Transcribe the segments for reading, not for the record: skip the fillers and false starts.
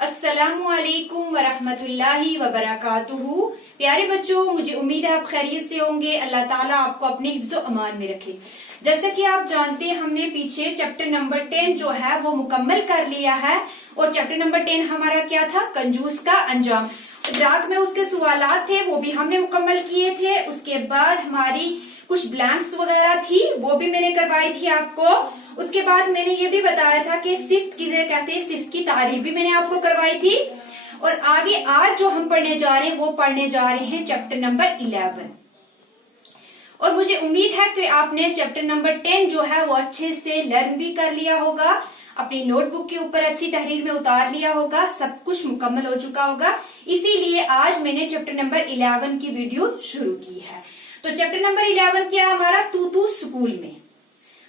अस्सलामु अलैकुम वरहमतुल्लाहि वबरकातुहू। प्यारे बच्चों, मुझे उम्मीद है आप खैरियत से होंगे। अल्लाह ताला आपको अपने हिफ्ज़ो अमान में रखे। जैसा कि आप जानते हैं, हमने पीछे चैप्टर नंबर 10 जो है वो मुकम्मल कर लिया है। और चैप्टर नंबर 10 हमारा क्या था? कंजूस का अंजाम। ड्राफ्ट में उसके सवालात थे, वो भी हमने मुकम्मल किए थे। उसके बाद हमारी कुछ ब्लैंक्स वगैरह थी, वो भी मैंने करवाई थी आपको। उसके बाद मैंने ये भी बताया था कि सिफ्त किसे कहते हैं, सिफ्त की तारीफ भी मैंने आपको करवाई थी। और आगे आज जो हम पढ़ने जा रहे हैं वो पढ़ने जा रहे हैं चैप्टर नंबर 11। और मुझे उम्मीद है कि आपने चैप्टर नंबर 10 जो है वो अच्छे से लर्न भी कर लिया होगा, अपनी नोटबुक के ऊपर अच्छी तहरीर में उतार लिया होगा, सब कुछ मुकम्मल हो चुका होगा। इसीलिए आज मैंने चैप्टर नंबर 11 की वीडियो शुरू की है। तो चैप्टर नंबर 11 क्या है हमारा? तू स्कूल में।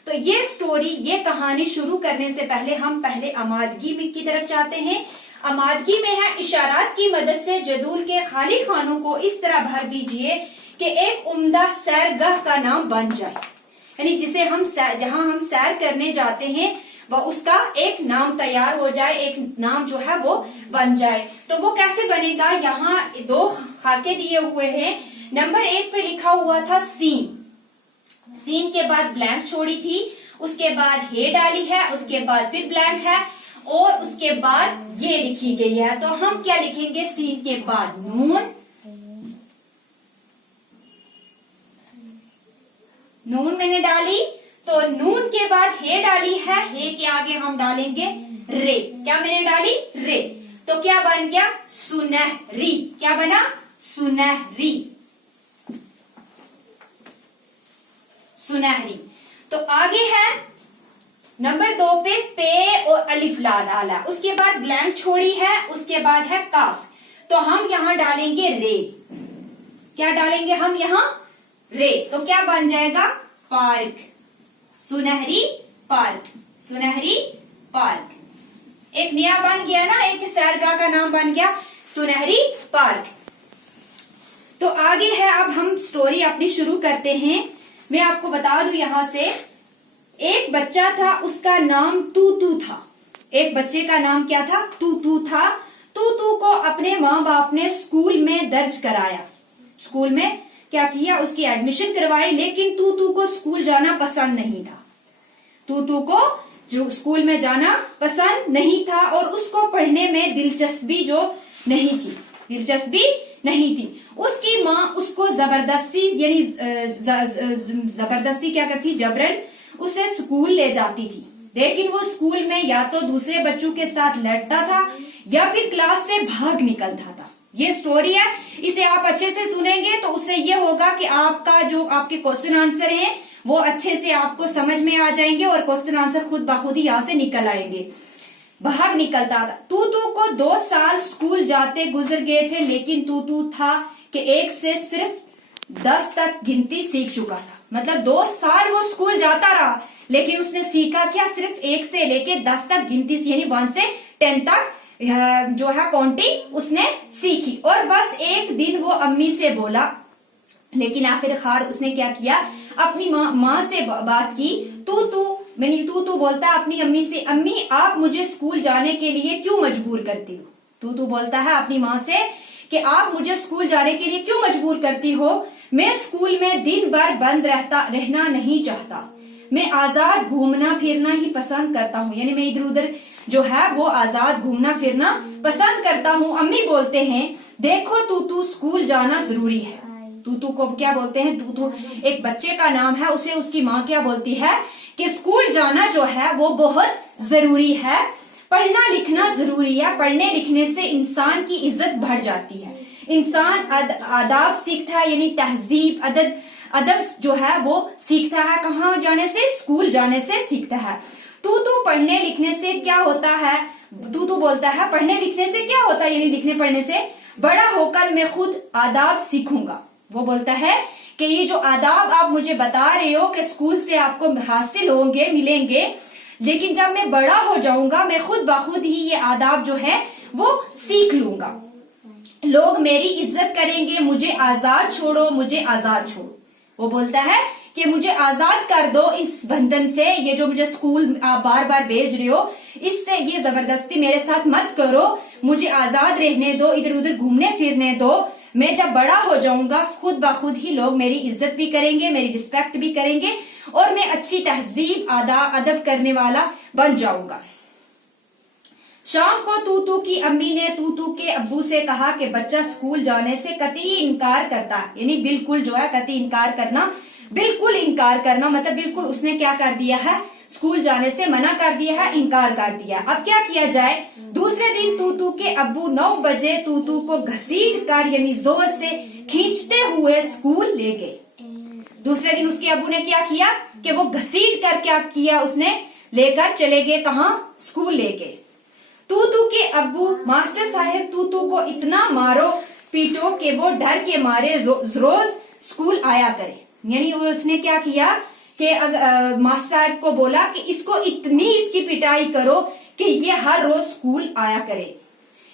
तो ये स्टोरी, ये कहानी शुरू करने से पहले हम पहले आमादगी की तरफ जाते हैं। आमादगी में है, इशारात की मदद से जदूल के खाली खानों को इस तरह भर दीजिए कि एक उम्दा सैरगाह का नाम बन जाए। यानी जिसे हम जहां हम सैर करने जाते हैं वह उसका एक नाम तैयार हो जाए, एक नाम जो है वो बन जाए। तो वो कैसे बनेगा? यहाँ दो खाके दिए हुए हैं। नंबर 1 पे लिखा हुआ था सीन। सीन के बाद ब्लैंक छोड़ी थी, उसके बाद हे डाली है, उसके बाद फिर ब्लैंक है और उसके बाद ये लिखी गई है। तो हम क्या लिखेंगे? सीन के बाद नून, नून मैंने डाली। तो नून के बाद हे डाली है, हे के आगे हम डालेंगे रे। क्या मैंने डाली? रे। तो क्या बन गया? सुनहरी। क्या बना? सुनहरी। सुनहरी। तो आगे है नंबर 2 पे और अलिफ ला डाला, उसके बाद ब्लैंक छोड़ी है, उसके बाद है काफ। तो हम यहाँ डालेंगे रे। क्या डालेंगे हम यहाँ? रे। तो क्या बन जाएगा? पार्क। सुनहरी पार्क। सुनहरी पार्क। एक नया बन गया ना, एक सैरगाह का नाम बन गया सुनहरी पार्क। तो आगे है, अब हम स्टोरी अपनी शुरू करते हैं। मैं आपको बता दूं यहां से, एक बच्चा था, उसका नाम तू था। एक बच्चे का नाम क्या था? तू था। तू को अपने माँ बाप ने स्कूल में दर्ज कराया। स्कूल में क्या किया? उसकी एडमिशन करवाई। लेकिन तू को स्कूल जाना पसंद नहीं था। तू को जो स्कूल में जाना पसंद नहीं था और उसको पढ़ने में दिलचस्पी जो नहीं थी, दिलचस्पी नहीं थी। उसकी माँ उसको जबरदस्ती, यानी जबरदस्ती क्या करती? जबरन उसे स्कूल ले जाती थी। लेकिन वो स्कूल में या तो दूसरे बच्चों के साथ लड़ता था या फिर क्लास से भाग निकलता था। ये स्टोरी है, इसे आप अच्छे से सुनेंगे तो उससे ये होगा कि आपका जो आपके क्वेश्चन आंसर है वो अच्छे से आपको समझ में आ जाएंगे और क्वेश्चन आंसर खुद बखुद ही यहाँ से निकल आएंगे। भाग निकलता था। तू को 2 साल स्कूल जाते गुजर गए थे, लेकिन तू था कि 1 से सिर्फ 10 तक गिनती सीख चुका था। मतलब 2 साल वो स्कूल जाता रहा, लेकिन उसने सीखा क्या? सिर्फ 1 से लेके 10 तक गिनती, यानी 1 से 10 तक जो है काउंटिंग उसने सीखी। और बस एक दिन वो अम्मी से बोला, लेकिन आखिरकार उसने क्या किया? अपनी माँ से बात की। तू बोलता है अपनी अम्मी से, अम्मी आप मुझे स्कूल जाने के लिए क्यों मजबूर करती हो? तू बोलता है अपनी माँ से कि आप मुझे स्कूल जाने के लिए क्यों मजबूर करती हो? मैं स्कूल में दिन भर बंद रहना नहीं चाहता। मैं आजाद घूमना फिरना ही पसंद करता हूँ। यानी मैं इधर उधर जो है वो आजाद घूमना फिरना पसंद करता हूँ। अम्मी बोलते हैं देखो तू स्कूल जाना जरूरी है। तू को क्या बोलते हैं? तू एक बच्चे का नाम है, उसे उसकी माँ क्या बोलती है कि स्कूल जाना जो है वो बहुत जरूरी है, पढ़ना लिखना जरूरी है। पढ़ने लिखने से इंसान की इज्जत बढ़ जाती है, इंसान आदाब सीखता है, यानी तहजीब अदब जो है वो सीखता है। कहाँ जाने से? स्कूल जाने से सीखता है। तू पढ़ने लिखने से क्या होता है? तू बोलता है पढ़ने लिखने से क्या होता है, यानी लिखने पढ़ने से बड़ा होकर मैं खुद आदाब सीखूंगा। वो बोलता है कि ये जो आदाब आप मुझे बता रहे हो कि स्कूल से आपको हासिल होंगे, मिलेंगे, लेकिन जब मैं बड़ा हो जाऊंगा मैं खुद बखुद ही ये आदाब जो है वो सीख लूंगा। लोग मेरी इज्जत करेंगे, मुझे आजाद छोड़ो, मुझे आजाद छोड़ो। वो बोलता है کہ مجھے آزاد کر دو اس بندھن سے، یہ جو مجھے اسکول آپ بار بار بھیج رہے ہو اس سے یہ زبردستی میرے ساتھ مت کرو، مجھے آزاد رہنے دو، ادھر ادھر گھومنے پھرنے دو، میں جب بڑا ہو جاؤں گا خود بخود ہی لوگ میری عزت بھی کریں گے، میری رسپیکٹ بھی کریں گے اور میں اچھی تہذیب ادب کرنے والا بن جاؤں گا۔ شام کو توتو کی امی نے توتو کے ابو سے کہا کہ بچہ اسکول جانے سے قطعی انکار کرتا ہے، یعنی بالکل جو ہے قطعی انکار کرنا، بالکل انکار کرنا مطلب بالکل اس نے کیا کر دیا ہے، اسکول جانے سے منع کر دیا ہے، انکار کر دیا۔ اب کیا کیا جائے؟ دوسرے دن توتو کے ابو 9 بجے توتو کو گھسیٹ کر یعنی زور سے کھینچتے ہوئے اسکول لے گئے۔ دوسرے دن اس کے ابو نے کیا کیا کہ وہ گھسیٹ کر کیا کیا، اس نے لے کر چلے گئے کہاں؟ اسکول لے گئے۔ توتو کے ابو ماسٹر صاحب توتو کو اتنا مارو پیٹو کہ وہ ڈر کے مارے روز اسکول آیا کرے، یعنی اس نے کیا کیا کہ ماسٹر صاحب کو بولا کہ اس کو اتنی اس کی پٹائی کرو کہ یہ ہر روز اسکول آیا کرے،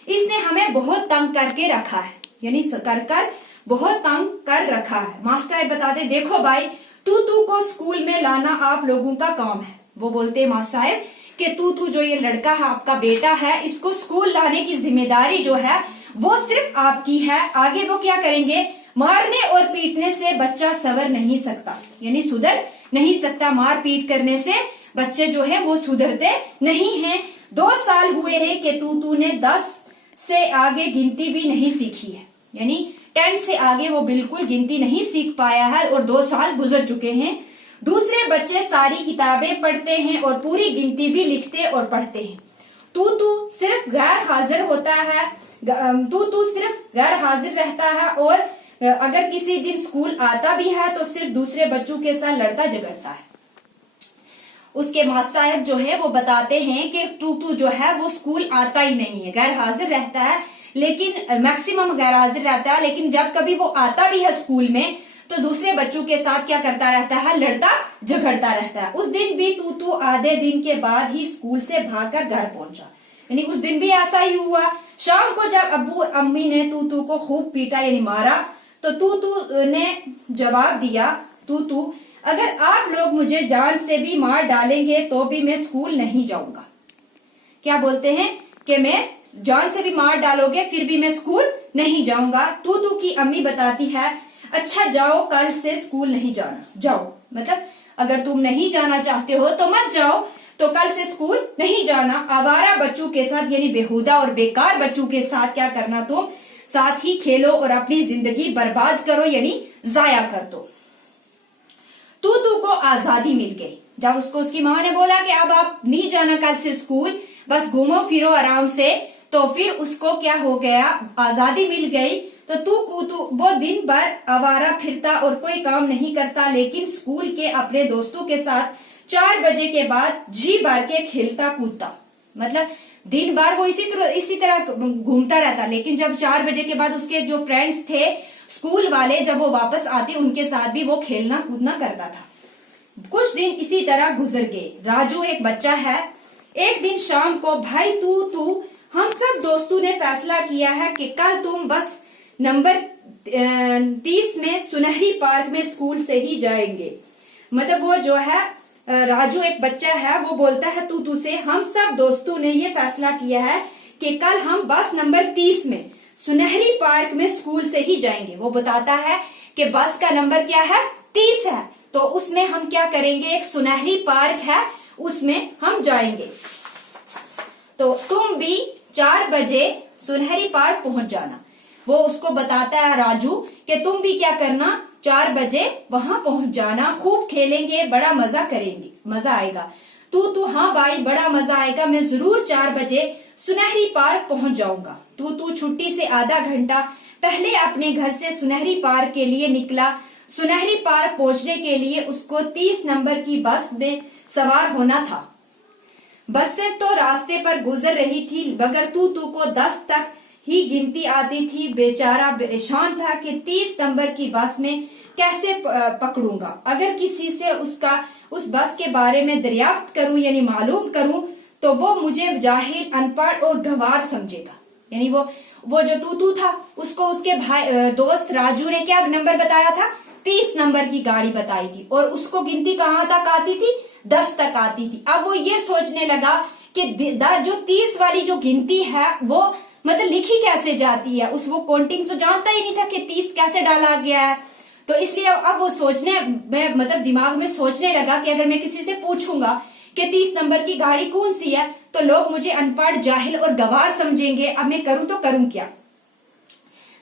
اس نے ہمیں بہت تنگ کر کے رکھا ہے، یعنی کر بہت تنگ کر رکھا ہے۔ ماسٹر صاحب بتاتے دیکھو بھائی توتو کو اسکول میں لانا آپ لوگوں کا کام ہے، وہ بولتے ماسٹر صاحب کہ توتو جو یہ لڑکا ہے آپ کا بیٹا ہے، اس کو اسکول لانے کی ذمہ داری جو ہے وہ صرف آپ کی ہے، آگے وہ کیا کریں گے؟ مارنے اور پیٹنے سے بچہ سنور نہیں سکتا، یعنی سدھر نہیں سکتا، مار پیٹ کرنے سے بچے جو ہے وہ سدھرتے نہیں ہیں۔ 2 سال ہوئے ہیں کہ توتو نے 10 سے آگے گنتی بھی نہیں سیکھی ہے، یعنی 10 سے آگے وہ بالکل گنتی نہیں سیکھ پایا ہے اور 2 سال گزر چکے ہیں۔ دوسرے بچے ساری کتابیں پڑھتے ہیں اور پوری گنتی بھی لکھتے اور پڑھتے ہیں، توتو صرف غیر حاضر ہوتا ہے، توتو صرف غیر حاضر رہتا ہے اور اگر کسی دن اسکول آتا بھی ہے تو صرف دوسرے بچوں کے ساتھ لڑتا جھگڑتا ہے۔ اس کے ماسٹر صاحب جو ہے وہ بتاتے ہیں کہ توتو جو ہے وہ اسکول آتا ہی نہیں ہے، غیر حاضر رہتا ہے، لیکن میکسیمم غیر حاضر رہتا ہے، لیکن جب کبھی وہ آتا بھی ہے اسکول میں تو دوسرے بچوں کے ساتھ کیا کرتا رہتا ہے؟ لڑتا جھگڑتا رہتا ہے۔ اس دن بھی توتو آدھے دن کے بعد ہی اسکول سے بھاگ کر گھر پہنچا، یعنی اس دن بھی ایسا ہی ہوا۔ شام کو جب ابو امی نے توتو کو خوب پیٹا یعنی مارا تو توتو نے جواب دیا، توتو اگر آپ لوگ مجھے جان سے بھی مار ڈالیں گے تو بھی میں اسکول نہیں جاؤں گا۔ کیا بولتے ہیں کہ میں جان سے بھی مار ڈالو گے پھر بھی میں اسکول نہیں جاؤں گا۔ توتو کی امی بتاتی ہے اچھا جاؤ کل سے اسکول نہیں جانا، جاؤ، مطلب اگر تم نہیں جانا چاہتے ہو تو مت جاؤ، تو کل سے اسکول نہیں جانا، آوارہ بچوں کے ساتھ یعنی بےہودہ اور بیکار بچوں کے ساتھ کیا کرنا، تم ساتھ ہی کھیلو اور اپنی زندگی برباد کرو یعنی ضائع کر دو۔ توتو کو آزادی مل گئی جب اس کو اس کی ماں نے بولا کہ اب آپ نہیں جانا کل سے اسکول، بس گھومو پھرو آرام سے، تو پھر اس کو کیا ہو گیا؟ آزادی مل گئی۔ تو توتو وہ دن بھر آوارہ پھرتا اور کوئی کام نہیں کرتا، لیکن اسکول کے اپنے دوستوں کے ساتھ 4 بجے کے بعد جی بھر کے کھیلتا کودتا، مطلب دن بھر وہ اسی طرح گھومتا رہتا، لیکن جب 4 بجے کے بعد اس کے جو فرینڈز تھے اسکول والے جب وہ واپس آتے ان کے ساتھ بھی وہ کھیلنا کودنا کرتا تھا۔ کچھ دن اسی طرح گزر گئے۔ راجو ایک بچہ ہے۔ ایک دن شام کو بھائی تو ہم سب دوستوں نے فیصلہ کیا ہے کہ کل تم بس نمبر 30 میں سنہری پارک میں اسکول سے ہی جائیں گے، مطلب وہ جو ہے راجو ایک بچہ ہے وہ بولتا ہے توتو سے ہم سب دوستوں نے یہ فیصلہ کیا ہے کہ کل ہم بس نمبر 30 میں سنہری پارک میں اسکول سے ہی جائیں گے۔ وہ بتاتا ہے کہ بس کا نمبر کیا ہے؟ 30 ہے، تو اس میں ہم کیا کریں گے؟ ایک سنہری پارک ہے اس میں ہم جائیں گے، تو تم بھی 4 بجے سنہری پارک پہنچ جانا۔ وہ اس کو بتاتا ہے راجو کہ تم بھی کیا کرنا، 4 بجے وہاں پہنچ جانا، خوب کھیلیں گے، بڑا مزہ کریں گے، مزہ آئے گا۔ تو ہاں بھائی بڑا مزہ آئے گا، میں ضرور 4 بجے سنہری پارک پہنچ جاؤں گا۔ تو چھٹی سے آدھا گھنٹہ پہلے اپنے گھر سے سنہری پارک کے لیے نکلا۔ سنہری پارک پہنچنے کے لیے اس کو 30 نمبر کی بس میں سوار ہونا تھا۔ بسیں تو راستے پر گزر رہی تھی مگر تو کو 10 تک ہی گنتی آتی تھی۔ بیچارہ پریشان تھا کہ 30 نمبر کی بس میں کیسے پکڑوں گا، اگر کسی سے اس بس کے بارے میں دریافت کروں یعنی معلوم کروں تو وہ مجھے جاہل، ان پڑھ اور گنوار سمجھے گا۔ یعنی وہ جو تو تھا اس کو اس کے دوست راجو نے کیا نمبر بتایا تھا؟ 30 नंबर की गाड़ी बताई थी और उसको गिनती कहाँ तक आती थी, 10 तक आती थी। अब वो ये सोचने लगा कि जो 30 वाली जो गिनती है वो मतलब लिखी कैसे जाती है, वो काउंटिंग तो जानता ही नहीं था कि 30 कैसे डाला गया है। तो इसलिए अब वो सोचने में मतलब दिमाग में सोचने लगा कि अगर मैं किसी से पूछूंगा कि 30 नंबर की गाड़ी कौन सी है तो लोग मुझे अनपढ़, जाहिल और गवार समझेंगे। अब मैं करूं तो करूं क्या,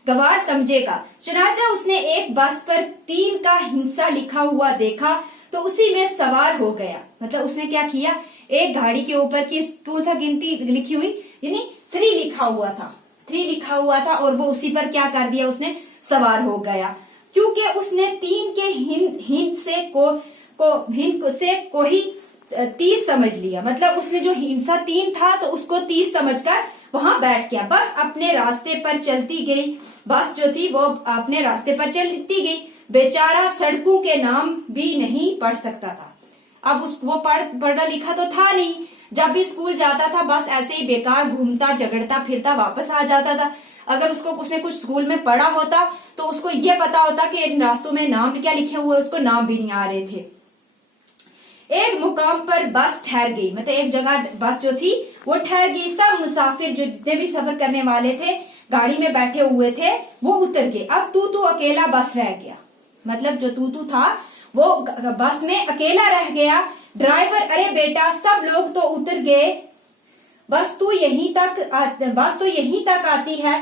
गवार समझेगा। चुनाचा उसने एक बस पर 3 का हिंसा लिखा हुआ देखा तो उसी में सवार हो गया। मतलब उसने क्या किया, एक गाड़ी के ऊपर की कौन सा गिनती लिखी हुई, यानी 3 लिखा हुआ था, 3 लिखा हुआ था और वो उसी पर क्या कर दिया, उसने सवार हो गया। क्योंकि उसने 3 के हिंद से को ही 30 समझ लिया। मतलब उसने जो हिंसा 3 था तो उसको 30 समझकर वहां बैठ गया। बस अपने रास्ते पर चलती गई, बस जो थी वो अपने रास्ते पर चलती गई। बेचारा सड़कों के नाम भी नहीं पढ़ सकता था। अब वो पढ़ा लिखा तो था नहीं, जब भी स्कूल जाता था बस ऐसे ही बेकार घूमता झगड़ता फिरता वापस आ जाता था। अगर उसने कुछ स्कूल में पढ़ा होता तो उसको ये पता होता कि इन रास्तों में नाम क्या लिखे हुए, उसको नाम भी नहीं आ रहे थे। एक मुकाम पर बस ठहर गई, मतलब एक जगह बस जो थी वो ठहर गई। सब मुसाफिर जो जितने भी सफर करने वाले थे, गाड़ी में बैठे हुए थे, वो उतर गए। अब तू अकेला बस रह गया। मतलब जो तू था वो बस में अकेला रह गया। ड्राइवर, अरे बेटा सब लोग तो उतर गए, बस तो यहीं तक आती है,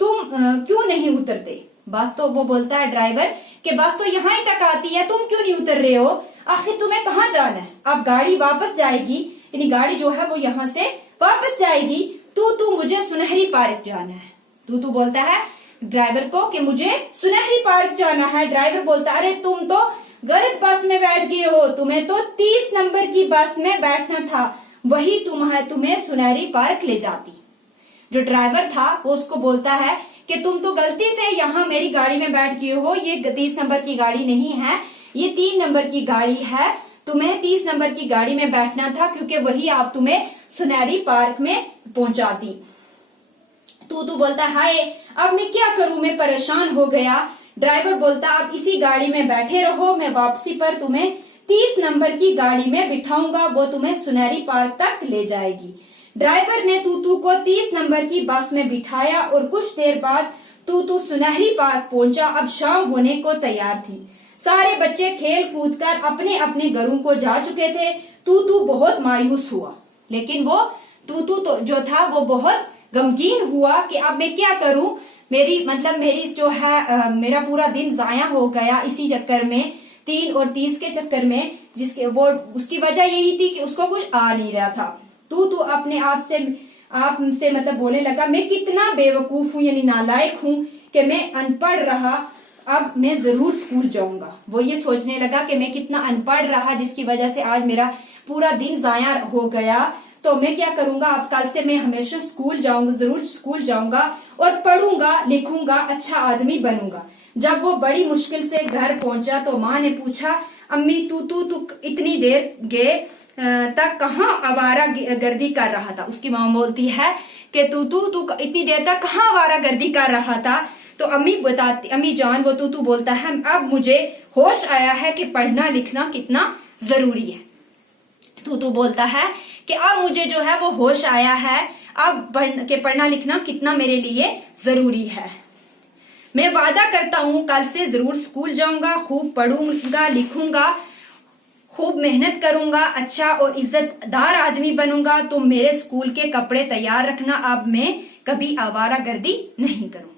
तुम क्यों नहीं उतरते। बस तो वो बोलता है ड्राइवर कि बस तो यहाँ ही तक आती है, तुम क्यों नहीं उतर रहे हो, आखिर तुम्हें कहाँ जाना है। अब गाड़ी वापस जाएगी, यानी गाड़ी जो है वो यहाँ से वापस जाएगी। तू मुझे सुनहरी पार्क जाना है। तू बोलता है ड्राइवर को कि मुझे सुनहरी पार्क जाना है। ड्राइवर बोलता है अरे तुम तो गलत बस में बैठ गए हो, तुम्हें तो 30 नंबर की बस में बैठना था, वही तुम्हें सुनहरी पार्क ले जाती। जो ड्राइवर था वो उसको बोलता है कि तुम तो गलती से यहाँ मेरी गाड़ी में बैठ गए हो, ये 30 नंबर की गाड़ी नहीं है, ये 3 नंबर की गाड़ी है, तुम्हें 30 नंबर की गाड़ी में बैठना था क्योंकि वही आप तुम्हें सुनहरी पार्क में पहुंचाती। तू बोलता हाय अब मैं क्या करूं, मैं परेशान हो गया। ड्राइवर बोलता अब इसी गाड़ी में बैठे रहो, मैं वापसी पर तुम्हें 30 नंबर की गाड़ी में बिठाऊंगा, वो तुम्हें सुनहरी पार्क तक ले जाएगी। ड्राइवर ने तू को 30 नंबर की बस में बिठाया और कुछ देर बाद तू सुनहरी पार्क पहुंचा। अब शाम होने को तैयार थी। सारे बच्चे खेल कूद कर अपने अपने घरों को जा चुके थे। तू बहुत मायूस हुआ, लेकिन वो तू तो जो था वो बहुत गमगीन हुआ कि अब मैं क्या करूं, मेरी जो है मेरा पूरा दिन जाया हो गया इसी चक्कर में, 3 और 30 के चक्कर में, उसकी वजह यही थी कि उसको कुछ आ नहीं रहा था। तू अपने आप से मतलब बोलने लगा मैं कितना बेवकूफ हूँ, यानी नालायक हूँ कि मैं अनपढ़ रहा, अब मैं जरूर स्कूल जाऊंगा। वो ये सोचने लगा कि मैं कितना अनपढ़ रहा जिसकी वजह से आज मेरा पूरा दिन जाया हो गया, तो मैं क्या करूंगा, अब कल से मैं हमेशा स्कूल जाऊंगा, जरूर स्कूल जाऊंगा और पढ़ूंगा लिखूंगा, अच्छा आदमी बनूंगा। जब वो बड़ी मुश्किल से घर पहुंचा तो माँ ने पूछा अम्मी तू इतनी देर गए तक कहाँ आवारा गर्दी कर रहा था। उसकी माँ बोलती है कि तू इतनी देर तक कहाँ आवारा गर्दी कर रहा था। तो अम्मी जान वो तू बोलता है अब मुझे होश आया है कि पढ़ना लिखना कितना जरूरी है। तू बोलता है कि अब मुझे जो है वो होश आया है, अब पढ़ना लिखना कितना मेरे लिए जरूरी है। मैं वादा करता हूँ कल से जरूर स्कूल जाऊंगा, खूब पढ़ूंगा लिखूंगा, खूब मेहनत करूंगा, अच्छा और इज्जतदार आदमी बनूंगा। तो मेरे स्कूल के कपड़े तैयार रखना, अब मैं कभी आवारागर्दी नहीं करूंगा।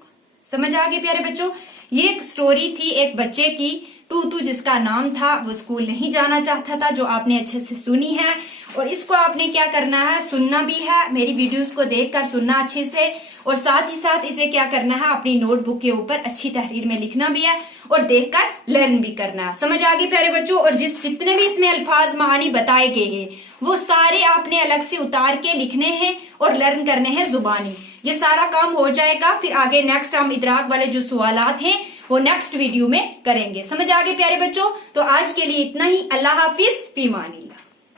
समझ आ गई प्यारे बच्चों, ये एक स्टोरी थी एक बच्चे की, तू जिसका नाम था वो स्कूल नहीं जाना चाहता था, जो आपने अच्छे से सुनी है। और इसको आपने क्या करना है, सुनना भी है, मेरी वीडियोस को देखकर सुनना अच्छे से, और साथ ही साथ इसे क्या करना है, अपनी नोटबुक के ऊपर अच्छी तहरीर में लिखना भी है और देखकर लर्न भी करना है। समझ आ गई प्यारे बच्चों। और जितने भी इसमें अल्फाज महानी बताए गए हैं वो सारे आपने अलग से उतार के लिखने हैं और लर्न करने हैं जुबानी। ये सारा काम हो जाएगा, फिर आगे नेक्स्ट हम इदराक वाले जो सवालात हैं वो नेक्स्ट वीडियो में करेंगे। समझ आ गए प्यारे बच्चों। तो आज के लिए इतना ही। अल्लाह हाफिज, फी मानी।